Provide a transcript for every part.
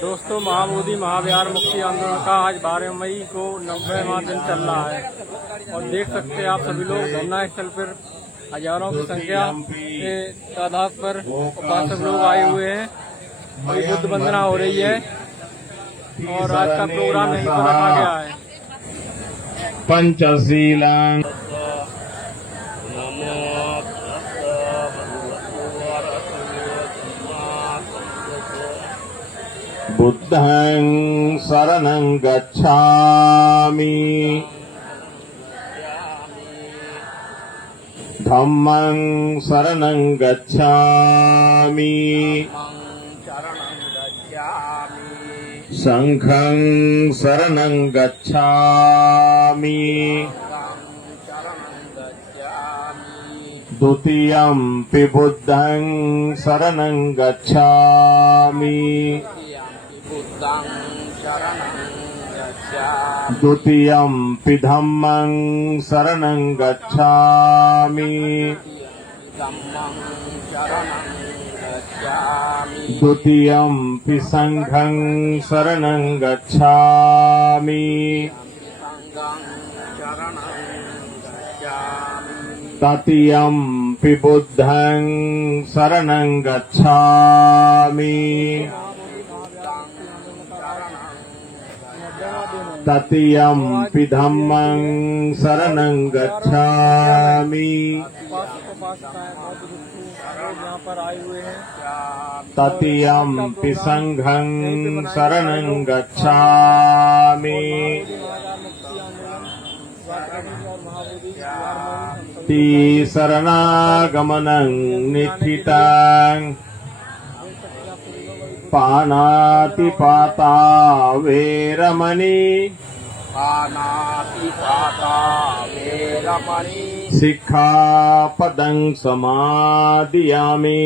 दोस्तों, महाबोधि महाविहार मुक्ति आंदोलन का आज 12 मई को 90वां दिन चल रहा है और देख सकते हैं आप सभी लोग धरना स्थल पर हजारों की संख्या के तादाद पर उपासक लोग आए हुए हैं और बुद्ध वंदना हो रही है और आज का प्रोग्राम यहीं पर रखा गया है। पंचशीलां बुद्धं शरणं गच्छामि धम्मं शरणं गच्छामि संघं शरणं गच्छामि द्वितीयंपि बुद्धं शरणं गच्छामि द्वितीयंपि धम्मं शरणं गच्छामि द्वितीयंपि संघं शरणं गच्छामि तृतीयंपि बुद्धं शरणं गच्छामि तृतीयंपि धम्मं शरणं गच्छामि तृतीयंपि संघं शरणं गच्छामि शरणागमनं निठितं पानातिपाता वेरमणि सिक्खापदं समादियामि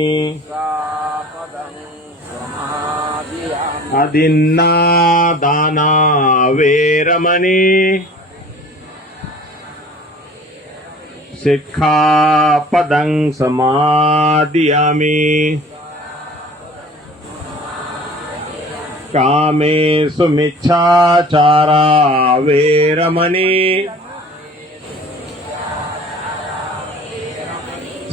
अदिन्नादाना वेरमणि सिक्खापदं समादियामि कामेषु मिच्छाचारा वेरमणि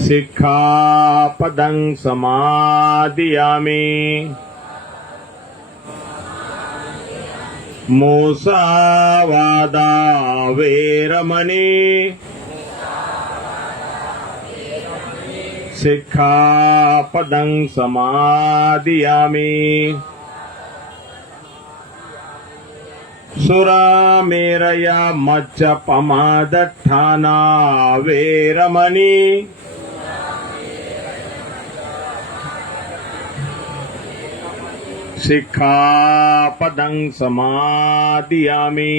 सिक्खापदं समादियामि मुसावादा वेरमणि सिक्खापदं समादियामि सुरामेरया मज्जपमादत्थाना वेरमणि सिक्खापदं समादियामि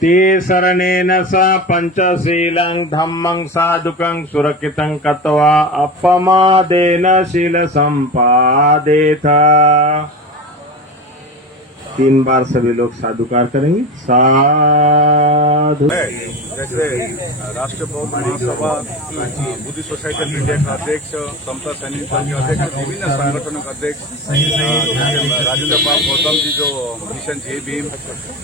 ते शरणेन स पंचशीलं धम्मं साधुकं सुरक्षितं कृत्वा अपमादेन शील संपादेत। 3 बार सभी लोग साधुकार करेंगे। साधु। जैसे राष्ट्रप्रमुख महासभा बुद्धिस्ट सोसाइटी ऑफ इंडिया का अध्यक्ष, समता सैनिक दल के अध्यक्ष, विभिन्न संगठनों का अध्यक्ष राजेंद्र पाल गौतम जी जो मिशन जय भीम,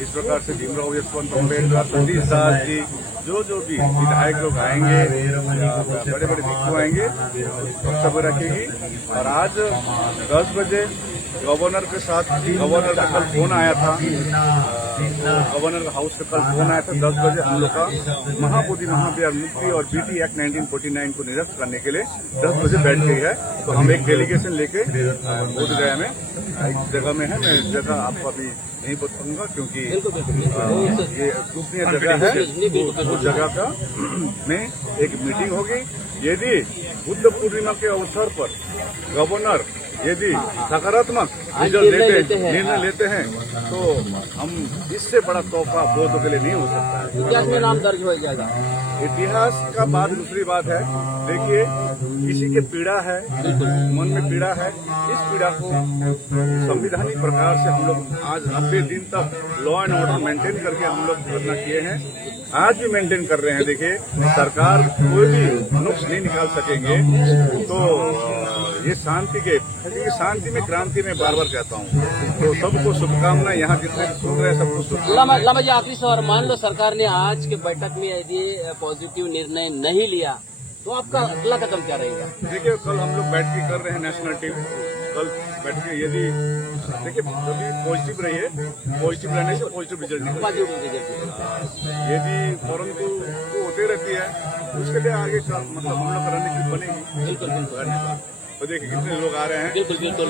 इस प्रकार से भीमराव यशवंत अम्बेडकर, सतीश दास जी, जो भी विधायक लोग आएंगे, बड़े बड़े भिक्षु आएंगे, वक्तव्य रखेगी। और आज 10 बजे गवर्नर के साथ, गवर्नर का कल फोन आया था, गवर्नर हाउस का कल फोन आया था 10 बजे हम लोग का महाबोधि महाविहार मुक्ति और बीटी एक्ट 1949 को निरस्त करने के लिए 10 बजे बैठ गई है। तो हम एक डेलीगेशन लेके बोधगया में एक जगह में है, मैं जगह आपको अभी नहीं बताऊंगा क्योंकि ये गोपनीय जगह है। उस जगह का में एक मीटिंग होगी। यदि बुद्ध पूर्णिमा के अवसर पर गवर्नर यदि सकारात्मक निर्णय लेते हैं तो हम इससे बड़ा तोहफा बौद्धों के लिए नहीं हो सकता है। इतिहास में नाम दर्ज हो जाएगा। इतिहास का बात दूसरी बात है। देखिए, किसी के पीड़ा है, मन में पीड़ा है, इस पीड़ा को संविधानिक प्रकार से हम लोग आज 90 दिन तक लॉ एंड ऑर्डर मेंटेन करके हम लोग घटना किए हैं, आज भी मेंटेन कर रहे हैं। देखिए, सरकार कोई भी नुक्स नहीं निकाल सकेंगे। तो ये शांति के, क्योंकि शांति में क्रांति में बार बार कहता हूँ। तो सबको शुभकामनाएं, यहाँ जितने सुन रहे हैं सबको शुभकामनाएं। लामा जी आखिरी सवाल, मान लो सरकार ने आज के बैठक में यदि पॉजिटिव निर्णय नहीं लिया तो आपका अगला कदम क्या रहेगा? देखिए कल हम लोग बैठ के कर रहे हैं नेशनल टीम, कल बैठ के यदि देखिए कभी पॉजिटिव रही है, पॉजिटिव रहने से पॉजिटिव रिजल्ट निकलेगा। यदि परंतु वो होते रहती है तो उसके लिए आगे का मतलब हम लोग का रणनीति बनेगी। बिल्कुल बिल्कुल। तो देखिए कितने लोग आ रहे हैं। बिल्कुल बिल्कुल,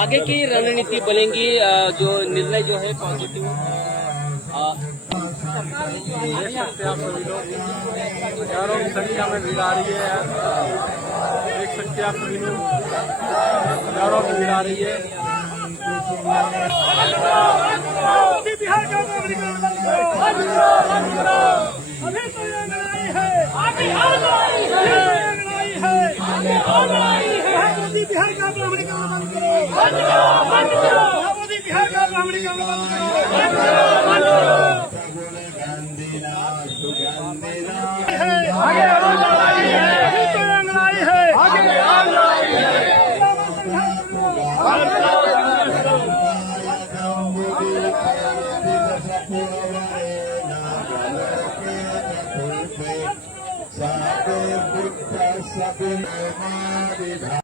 आगे की रणनीति बनेगी। जो निर्णय जो है पॉजिटिव देख सकते हैं आप सभी लोग, हजारों की संख्या में भीड़ आ रही है। देख सकते हैं आप सभी लोग, हजारों की भीड़ आ रही है। बिहार का नागरिक अभी तो ये लड़ाई है, मोदी बिहार का ब्राह्मणीकरण बंद करो, मोदी बिहार का ब्राह्मणीकरण बंद करो।